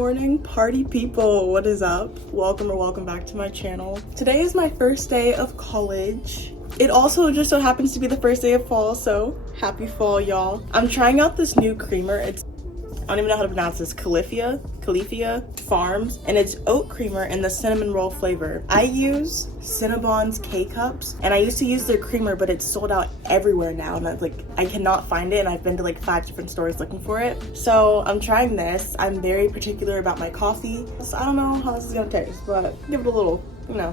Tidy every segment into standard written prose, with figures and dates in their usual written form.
morning, party people. What is up? Welcome or welcome back to my channel. Today is my first day of college. It also just so happens to be the first day of fall, so happy fall, y'all. I'm trying out this new creamer. I don't even know how to pronounce this. Califia Farms, and it's oat creamer in the cinnamon roll flavor. I use Cinnabon's K-Cups, and I used to use their creamer, but it's sold out everywhere now, and I cannot find it, and I've been to like 5 different stores looking for it. So I'm trying this. I'm very particular about my coffee, so I don't know how this is gonna taste, but give it a little, you know.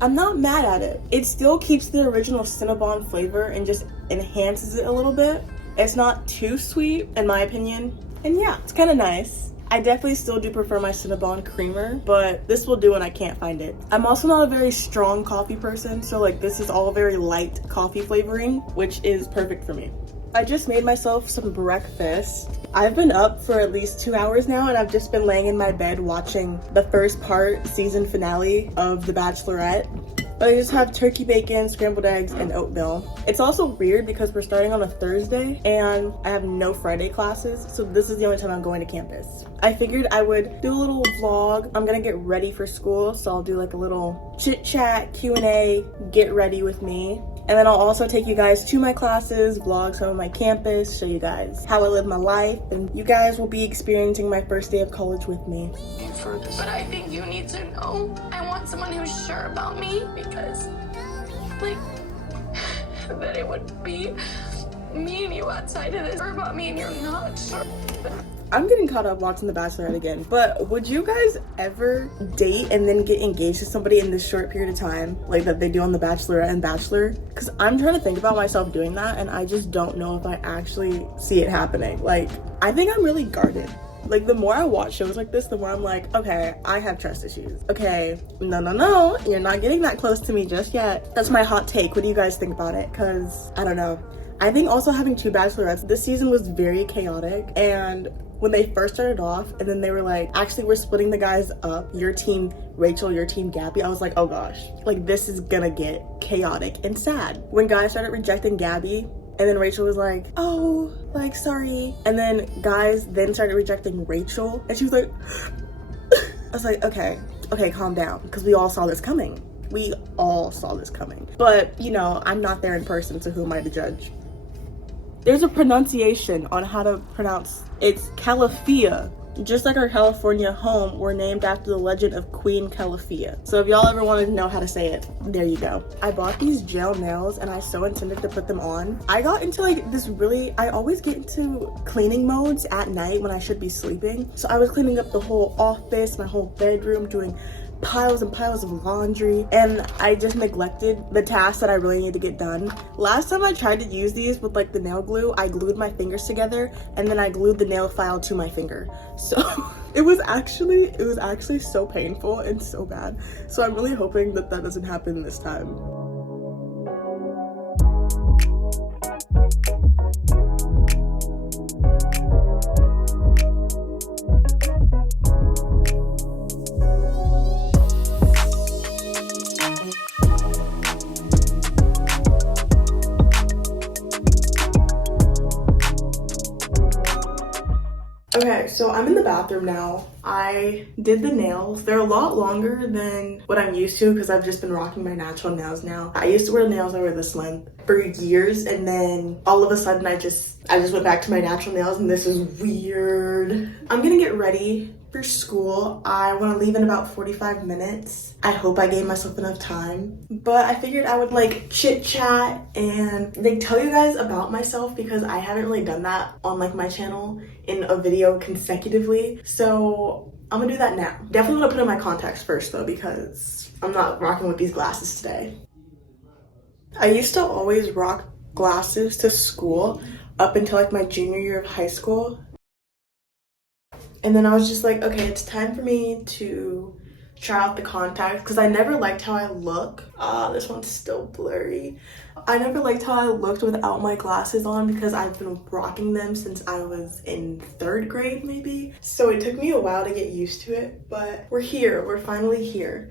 I'm not mad at it. It still keeps the original Cinnabon flavor and just enhances it a little bit. It's not too sweet, in my opinion. And yeah, it's kind of nice. I definitely still do prefer my Cinnabon creamer, but this will do when I can't find it. I'm also not a very strong coffee person, so like this is all very light coffee flavoring, which is perfect for me. I just made myself some breakfast. I've been up for at least 2 hours now, and I've just been laying in my bed watching the first season finale of The Bachelorette. But I just have turkey bacon, scrambled eggs, and oatmeal. It's also weird because we're starting on a Thursday and I have no Friday classes, so this is the only time I'm going to campus. I figured I would do a little vlog. I'm gonna get ready for school, so I'll do like a little chit chat, Q&A, get ready with me. And then I'll also take you guys to my classes, vlog some of my campus, show you guys how I live my life, and you guys will be experiencing my first day of college with me. But I think you need to know. I want someone who's sure about me, because, like, that it would be me and you outside of this, sure about me and you're not sure. I'm getting caught up watching The Bachelorette again, but would you guys ever date and then get engaged to somebody in this short period of time, like that they do on The Bachelorette and Bachelor? Because I'm trying to think about myself doing that, and I just don't know if I actually see it happening. Like, I think I'm really guarded. Like, the more I watch shows like this, the more I'm like, okay, I have trust issues. Okay, no, you're not getting that close to me just yet. That's my hot take. What do you guys think about it? Because, I don't know. I think also having 2 bachelorettes, this season was very chaotic, and when they first started off and then they were like, actually we're splitting the guys up, your team Rachel, your team Gabby, I was like, oh gosh, like this is gonna get chaotic and sad. When guys started rejecting Gabby and then Rachel was like, oh, like sorry, and then guys then started rejecting Rachel and she was like I was like, okay, calm down, because we all saw this coming. But you know, I'm not there in person, so who am I to judge? There's a pronunciation on how to pronounce. It's Calafia. Just like our California home, we're named after the legend of Queen Calafia. So if y'all ever wanted to know how to say it, there you go. I bought these gel nails and I so intended to put them on. I got into like this I always get into cleaning modes at night when I should be sleeping. So I was cleaning up the whole office, my whole bedroom, doing piles and piles of laundry, and I just neglected the tasks that I really need to get done. Last time I tried to use these with like the nail glue, I glued my fingers together and then I glued the nail file to my finger. So it was actually so painful and so bad. So I'm really hoping that that doesn't happen this time. Okay, so I'm in the bathroom now. I did the nails. They're a lot longer than what I'm used to because I've just been rocking my natural nails now. I used to wear nails that were this length for years, and then all of a sudden I just went back to my natural nails, and this is weird. I'm gonna get ready for school. I want to leave in about 45 minutes. I hope I gave myself enough time, but I figured I would like chit chat and like tell you guys about myself, because I haven't really done that on like my channel in a video consecutively. So I'm gonna do that now. Definitely want to put in my contacts first though, because I'm not rocking with these glasses today. I used to always rock glasses to school up until like my junior year of high school. And then I was just like, okay, it's time for me to try out the contacts, because I never liked how I look. This one's still blurry. I never liked how I looked without my glasses on, because I've been rocking them since I was in 3rd grade maybe. So it took me a while to get used to it, but we're here, we're finally here.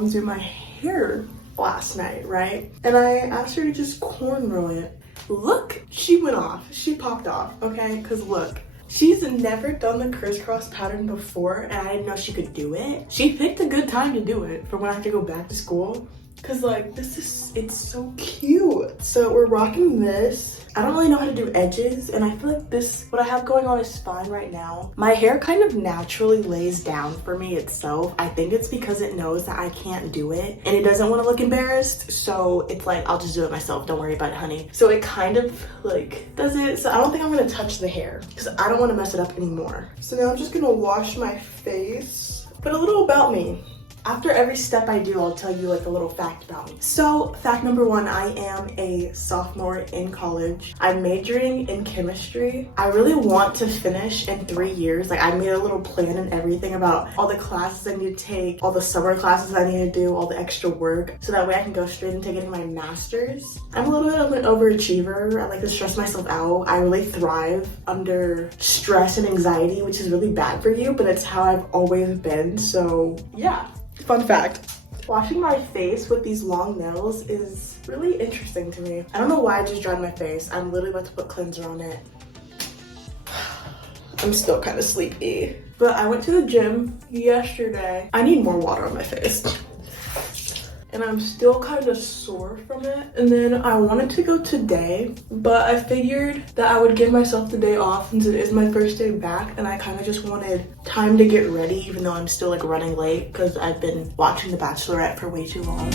mom's doing my hair last night, right? And I asked her to just cornrow it. Look, she went off. She popped off, okay? Because look, she's never done the crisscross pattern before, and I didn't know she could do it. She picked a good time to do it for when I have to go back to school. Cause like, it's so cute. So we're rocking this. I don't really know how to do edges, and I feel like what I have going on is fine right now. My hair kind of naturally lays down for me itself. I think it's because it knows that I can't do it, and it doesn't want to look embarrassed. So it's like, I'll just do it myself. Don't worry about it, honey. So it kind of like does it. So I don't think I'm gonna touch the hair because I don't want to mess it up anymore. So now I'm just gonna wash my face. But a little about me. After every step I do, I'll tell you like a little fact about me. So fact number 1, I am a sophomore in college. I'm majoring in chemistry. I really want to finish in 3 years. Like I made a little plan and everything about all the classes I need to take, all the summer classes I need to do, all the extra work, so that way I can go straight into getting my master's. I'm a little bit of an overachiever. I like to stress myself out. I really thrive under stress and anxiety, which is really bad for you, but it's how I've always been. So yeah. Fun fact, washing my face with these long nails is really interesting to me. I don't know why I just dried my face. I'm literally about to put cleanser on it. I'm still kind of sleepy. But I went to the gym yesterday. I need more water on my face. And I'm still kind of sore from it. And then I wanted to go today, but I figured that I would give myself the day off since it is my first day back, and I kind of just wanted time to get ready, even though I'm still like running late because I've been watching The Bachelorette for way too long.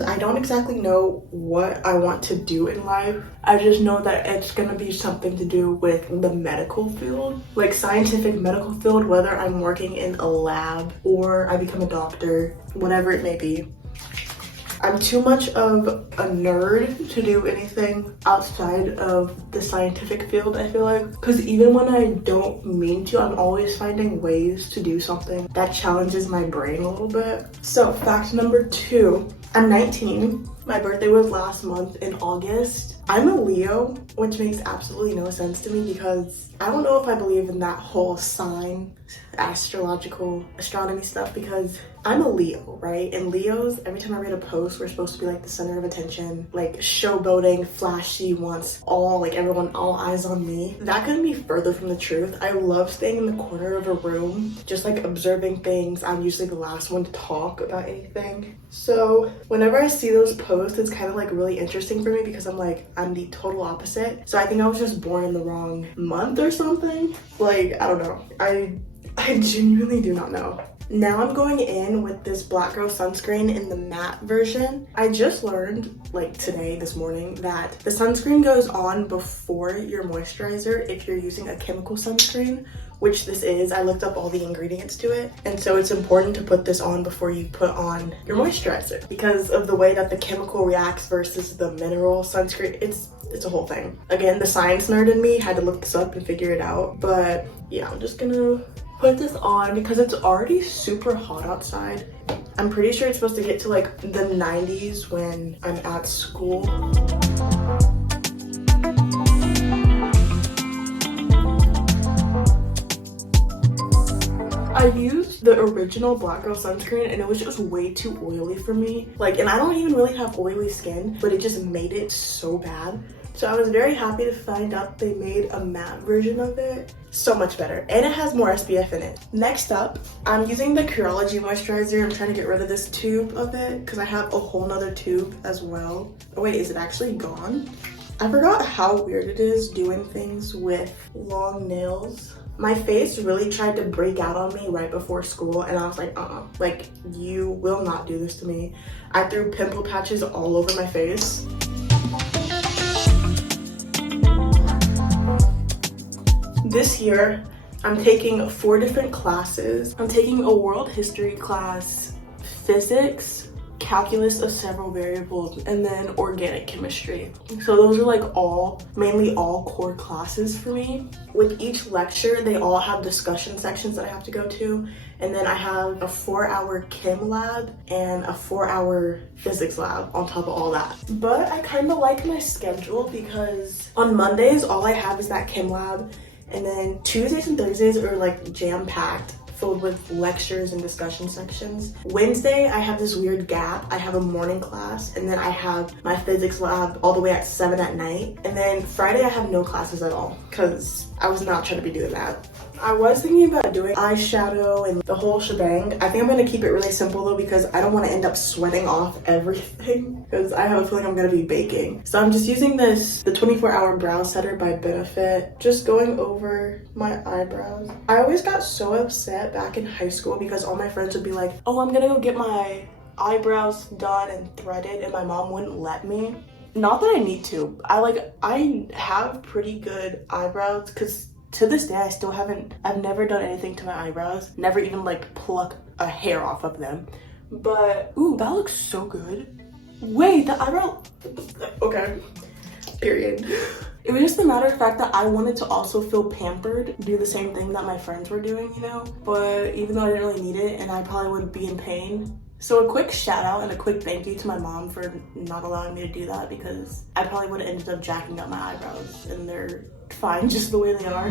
I don't exactly know what I want to do in life. I just know that it's gonna be something to do with the medical field, like scientific medical field, whether I'm working in a lab or I become a doctor, whatever it may be. I'm too much of a nerd to do anything outside of the scientific field, I feel like. Because even when I don't mean to, I'm always finding ways to do something that challenges my brain a little bit. So fact number 2, I'm 19. My birthday was last month in August. I'm a Leo, which makes absolutely no sense to me because I don't know if I believe in that whole sign, astrological astronomy stuff, because I'm a Leo, right? And Leos, every time I read a post, we're supposed to be like the center of attention, like showboating, flashy, wants all eyes on me. That couldn't be further from the truth. I love staying in the corner of a room, just like observing things. I'm usually the last one to talk about anything. So whenever I see those posts, it's kind of like really interesting for me because I'm like, I'm the total opposite. So I think I was just born in the wrong month or something. Like, I don't know. I genuinely do not know. Now I'm going in with this Black Girl sunscreen in the matte version. I just learned, like this morning, that the sunscreen goes on before your moisturizer if you're using a chemical sunscreen, which this is. I looked up all the ingredients to it, and so it's important to put this on before you put on your moisturizer because of the way that the chemical reacts versus the mineral sunscreen. It's a whole thing. Again, the science nerd in me had to look this up and figure it out, but yeah, I'm just gonna put this on because it's already super hot outside. I'm pretty sure it's supposed to get to like the 90s when I'm at school. I used the original Black Girl sunscreen and it was just way too oily for me. Like, and I don't even really have oily skin, but it just made it so bad. So I was very happy to find out they made a matte version of it. So much better. And it has more SPF in it. Next up, I'm using the Curology Moisturizer. I'm trying to get rid of this tube of it because I have a whole nother tube as well. Oh wait, is it actually gone? I forgot how weird it is doing things with long nails. My face really tried to break out on me right before school and I was like, like, you will not do this to me. I threw pimple patches all over my face. This year, I'm taking 4 different classes. I'm taking a world history class, physics, calculus of several variables, and then organic chemistry. So those are like mainly all core classes for me. With each lecture, they all have discussion sections that I have to go to. And then I have a 4-hour chem lab and a 4-hour physics lab on top of all that. But I kind of like my schedule because on Mondays, all I have is that chem lab. And then Tuesdays and Thursdays are like jam-packed, filled with lectures and discussion sections. Wednesday, I have this weird gap. I have a morning class, and then I have my physics lab all the way at 7 at night. And then Friday, I have no classes at all because I was not trying to be doing that. I was thinking about doing eyeshadow and the whole shebang. I think I'm gonna keep it really simple though because I don't want to end up sweating off everything because I have a feeling I'm gonna be baking. So I'm just using the 24-hour brow setter by Benefit, just going over my eyebrows. I always got so upset back in high school because all my friends would be like, oh, I'm gonna go get my eyebrows done and threaded, and my mom wouldn't let me. Not that I need to. I have pretty good eyebrows because to this day, I've never done anything to my eyebrows. Never even like pluck a hair off of them. But, ooh, that looks so good. Wait, the eyebrow, okay, period. It was just a matter of fact that I wanted to also feel pampered, do the same thing that my friends were doing, you know? But even though I didn't really need it and I probably would be in pain. So a quick shout out and a quick thank you to my mom for not allowing me to do that because I probably would have ended up jacking up my eyebrows and they're fine just the way they are.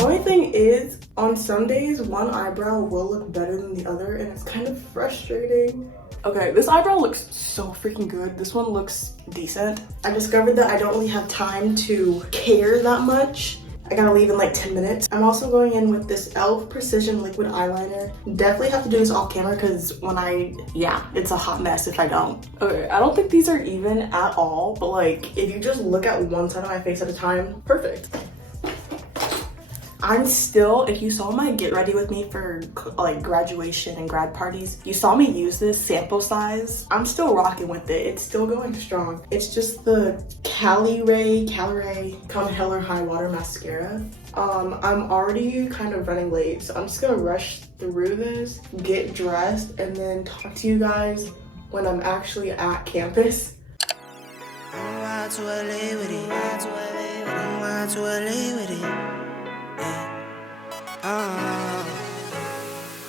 Only thing is, on some days, one eyebrow will look better than the other and it's kind of frustrating. Okay, this eyebrow looks so freaking good. This one looks decent. I discovered that I don't really have time to care that much. I gotta leave in like 10 minutes. I'm also going in with this e.l.f. Precision Liquid Eyeliner. Definitely have to do this off camera because it's a hot mess if I don't. Okay, I don't think these are even at all, but like if you just look at one side of my face at a time, perfect. I'm still, if you saw my get ready with me for like graduation and grad parties, you saw me use this sample size. I'm still rocking with it. It's still going strong. It's just the Cali Ray Come Hell or High Water mascara. I'm already kind of running late, so I'm just gonna rush through this, get dressed, and then talk to you guys when I'm actually at campus.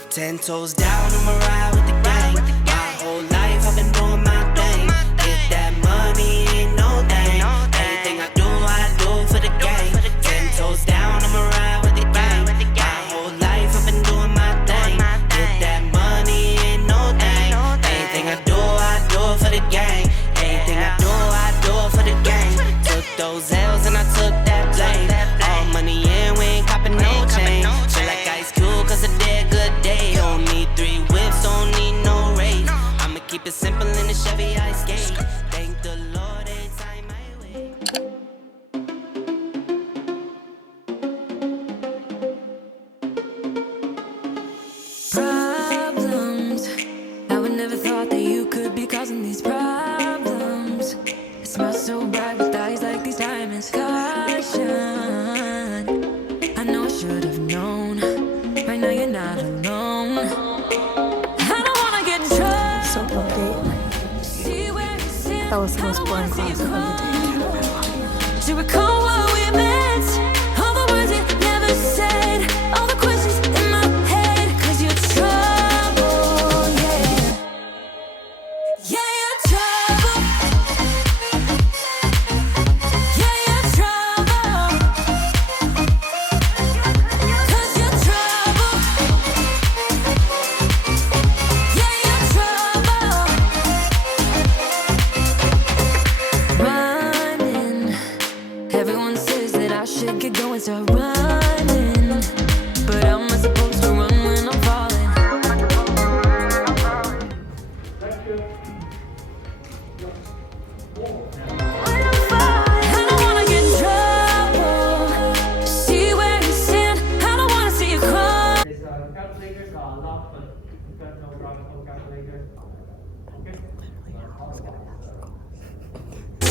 10 toes down, I'ma ride with the gang. My whole life I've been doing my thing. Get that money, ain't no thing. Anything I do for the gang. 10 toes down, I'ma ride with the gang. My whole life I've been doing my thing. Get that money, ain't no thing. Anything I do for the gang. Anything I do for the gang. Took those L's and I took that blame. All money in, we ain't copping no change. Feel like Ice Cube, cause I did good day. Don't need 3 whips, don't need no race. I'ma keep it simple in the Chevy I skate. Thank the Lord every time I wait. Problems, I would never thought that you could be causing these problems. It smells so bright with eyes like these diamonds. Caution, I know I should have known. Right now you're not alone. I don't wanna get in trouble. So update. See where you sit. That was the most boring class of the day. Do you recall what we meant? All the words you never said. All the questions in my head. Cause you're trouble, yeah. Yeah, you're trouble. Yeah, you're trouble. Cause you're trouble. Yeah, you're trouble. Running. Everyone says that I should get going, start running. But how am I supposed to run when I'm falling? When I'm falling, I don't wanna get in trouble. See where you stand, I don't wanna see you cry. Calculators are locked, but you've got no graphical calculator. Okay?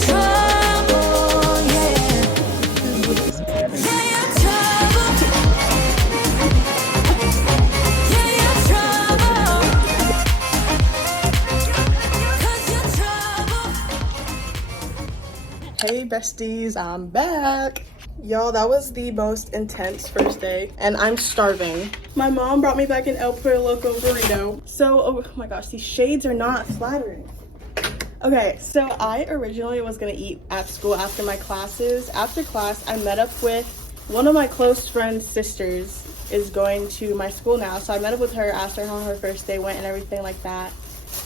Trouble, yeah. Yeah, you're trouble. Yeah, you're besties, I'm back. Y'all, that was the most intense first day and I'm starving. My mom brought me back an El Pollo Loco burrito. So, oh my gosh, these shades are not flattering. Okay, so I originally was gonna eat at school after my classes. After class, I met up with one of my close friend's sisters is going to my school now. So I met up with her, asked her how her first day went and everything like that.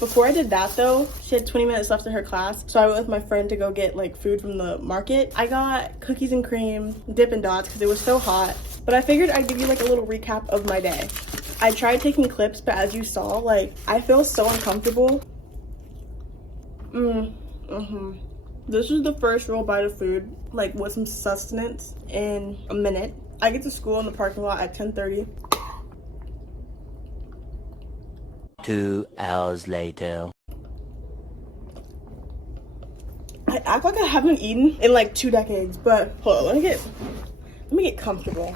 Before I did that though, she had 20 minutes left in her class. So I went with my friend to go get like food from the market. I got cookies and cream, Dippin' Dots because it was so hot. But I figured I'd give you like a little recap of my day. I tried taking clips, but as you saw, like I feel so uncomfortable. This is the first real bite of food, like with some sustenance in a minute. I get to school in the parking lot at 10:30. 2 hours later. I act like I haven't eaten in like 2 decades, but hold on, let me get comfortable.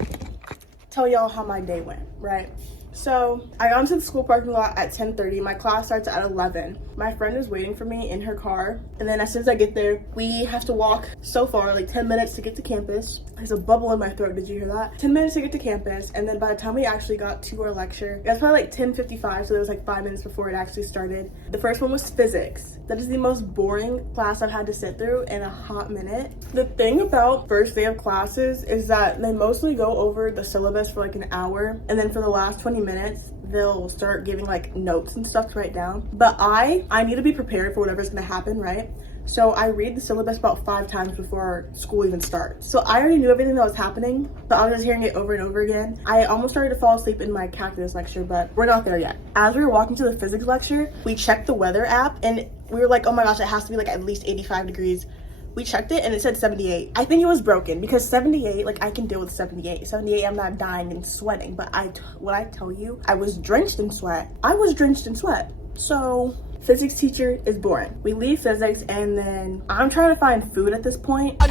Tell y'all how my day went, right? So I got into the school parking lot at 10:30. My class starts at 11. My friend is waiting for me in her car. And then as soon as I get there, we have to walk so far, like 10 minutes to get to campus. There's a bubble in my throat, did you hear that? 10 minutes to get to campus. And then by the time we actually got to our lecture, it was probably like 10:55, so there was like 5 minutes before it actually started. The first one was physics. That is the most boring class I've had to sit through in a hot minute. The thing about first day of classes is that they mostly go over the syllabus for like an hour. And then for the last 20 minutes, they'll start giving like notes and stuff to write down. But I need to be prepared for whatever's gonna happen, right? So I read the syllabus about 5 times before school even starts. So I already knew everything that was happening, but I was just hearing it over and over again. I almost started to fall asleep in my calculus lecture, but we're not there yet. As we were walking to the physics lecture, we checked the weather app and we were like, oh my gosh, it has to be like at least 85 degrees. We checked it and it said 78. I think it was broken because 78, like I can deal with 78. 78, I'm not dying and sweating, but what I tell you, I was drenched in sweat. I was drenched in sweat. So physics teacher is boring. We leave physics and then I'm trying to find food at this point. I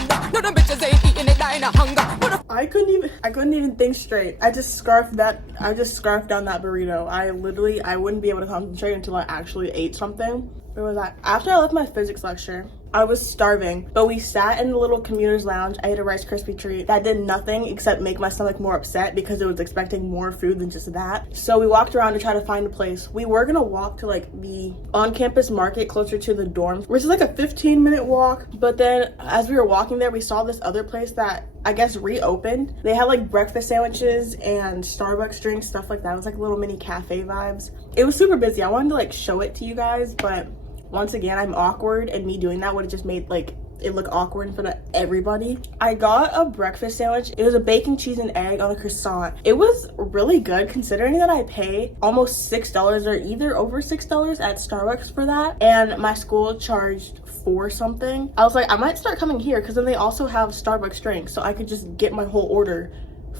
couldn't even think straight. I just scarfed down that burrito. I wouldn't be able to concentrate until I actually ate something. Where was I? After I left my physics lecture, I was starving, but we sat in the little commuter's lounge. I ate a Rice Krispie treat that did nothing except make my stomach more upset because it was expecting more food than just that. So we walked around to try to find a place. We were gonna walk to like the on-campus market closer to the dorms, which is like a 15-minute walk. But then as we were walking there, we saw this other place that I guess reopened. They had like breakfast sandwiches and Starbucks drinks, stuff like that. It was like little mini cafe vibes. It was super busy. I wanted to like show it to you guys, but once again, I'm awkward, and me doing that would have just made like it look awkward in front of everybody. I got a breakfast sandwich. It was a bacon, cheese, and egg on a croissant. It was really good considering that I pay almost $6 or either over $6 at Starbucks for that, and my school charged $4 something. I was like, I might start coming here because then they also have Starbucks drinks, so I could just get my whole order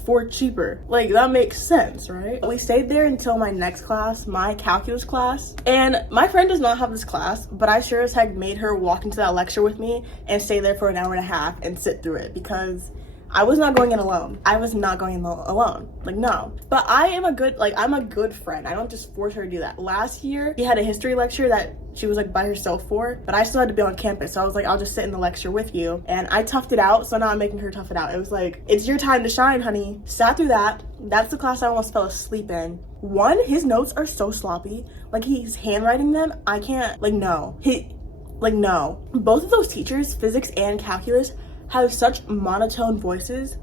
for cheaper. Like, that makes sense, right? We stayed there until my next class, my calculus class. And my friend does not have this class, but I sure as heck made her walk into that lecture with me and stay there for an hour and a half and sit through it because I was not going in alone. I was not going in alone. Like, no. But I'm a good friend. I don't just force her to do that. Last year, she had a history lecture that she was like by herself for, but I still had to be on campus. So I was like, I'll just sit in the lecture with you. And I toughed it out. So now I'm making her tough it out. It was like, it's your time to shine, honey. Sat through that. That's the class I almost fell asleep in. One, his notes are so sloppy. Like, he's handwriting them. I can't, like, no. No. Both of those teachers, physics and calculus, have such monotone voices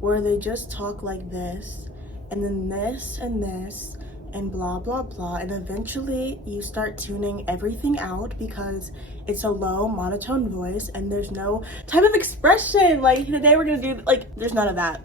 where they just talk like this and then this and this and blah blah blah, and eventually you start tuning everything out because it's a low monotone voice and there's no type of expression. Like, today we're gonna do, like, there's none of that.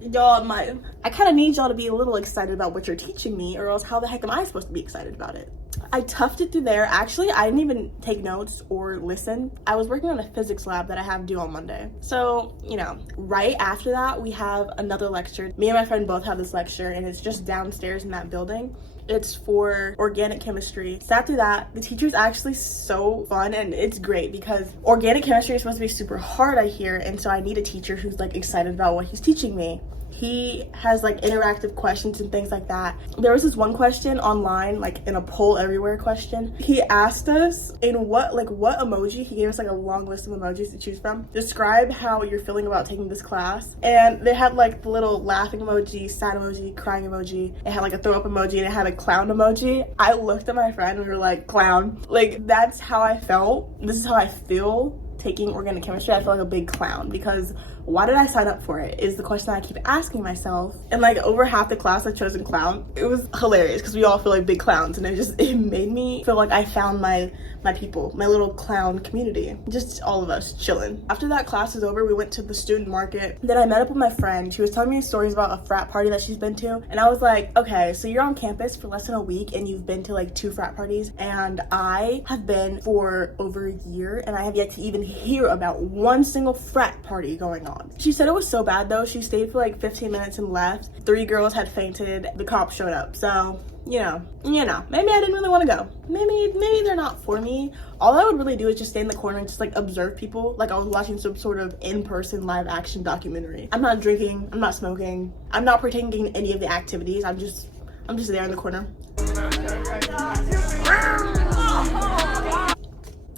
Y'all, I kind of need y'all to be a little excited about what you're teaching me, or else how the heck am I supposed to be excited about it? I toughed it through there. Actually, I didn't even take notes or listen. I was working on a physics lab that I have due on Monday. So, you know, right after that, we have another lecture. Me and my friend both have this lecture, and it's just downstairs in that building. It's for organic chemistry. Sat through that. The teacher's actually so fun, and it's great because organic chemistry is supposed to be super hard, I hear, and so I need a teacher who's like excited about what he's teaching me. He has like interactive questions and things like that. There was this one question online, like in a poll everywhere question. He asked us in what emoji, he gave us like a long list of emojis to choose from. Describe how you're feeling about taking this class. And they had like the little laughing emoji, sad emoji, crying emoji. It had like a throw up emoji and it had a clown emoji. I looked at my friend and we were like, clown. Like, that's how I felt. This is how I feel taking organic chemistry. I feel like a big clown, because why did I sign up for it is the question I keep asking myself. And like over half the class had chosen clown. It was hilarious because we all feel like big clowns, and it made me feel like I found my people, my little clown community, just all of us chilling. After that class was over, we went to the student market. Then I met up with my friend. She was telling me stories about a frat party that she's been to, and I was like, okay, so you're on campus for less than a week and you've been to like 2 frat parties, and I have been for over a year and I have yet to even hear about one single frat party going on. She said it was so bad though. She stayed for like 15 minutes and left. 3 girls had fainted. The cops showed up. So you know, maybe I didn't really want to go. Maybe they're not for me. All I would really do is just stay in the corner and just like observe people, like I was watching some sort of in-person live action documentary. I'm not drinking, I'm not smoking, I'm not partaking in any of the activities. I'm just there in the corner.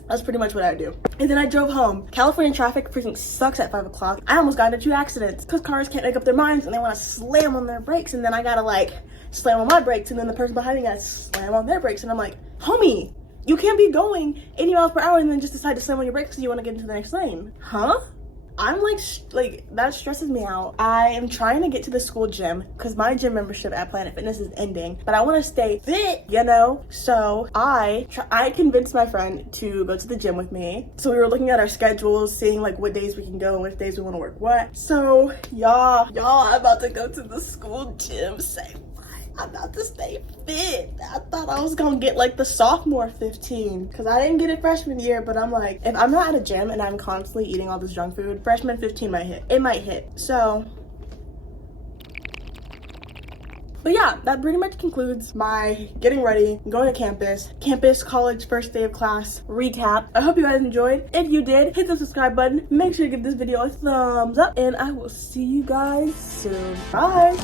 That's pretty much what I would do. And then I drove home. California traffic freaking sucks at 5 o'clock. I almost got into 2 accidents because cars can't make up their minds and they want to slam on their brakes, and then I gotta like slam on my brakes, and then the person behind me gotta slam on their brakes, and I'm like, homie, you can't be going 80 miles per hour and then just decide to slam on your brakes because you want to get into the next lane. Huh? I'm like that stresses me out. I am trying to get to the school gym because my gym membership at Planet Fitness is ending, but I want to stay fit, you know? So I convinced my friend to go to the gym with me. So we were looking at our schedules, seeing like what days we can go and which days we want to work what. So y'all, I'm about to go to the school gym. Say what? I'm about to stay fit. I thought I was gonna get like the sophomore 15 because I didn't get it freshman year, but I'm like, if I'm not at a gym and I'm constantly eating all this junk food, freshman 15 might hit. It might hit. So, but yeah, that pretty much concludes my getting ready, going to campus, college, first day of class recap. I hope you guys enjoyed. If you did, hit the subscribe button. Make sure to give this video a thumbs up, and I will see you guys soon. Bye.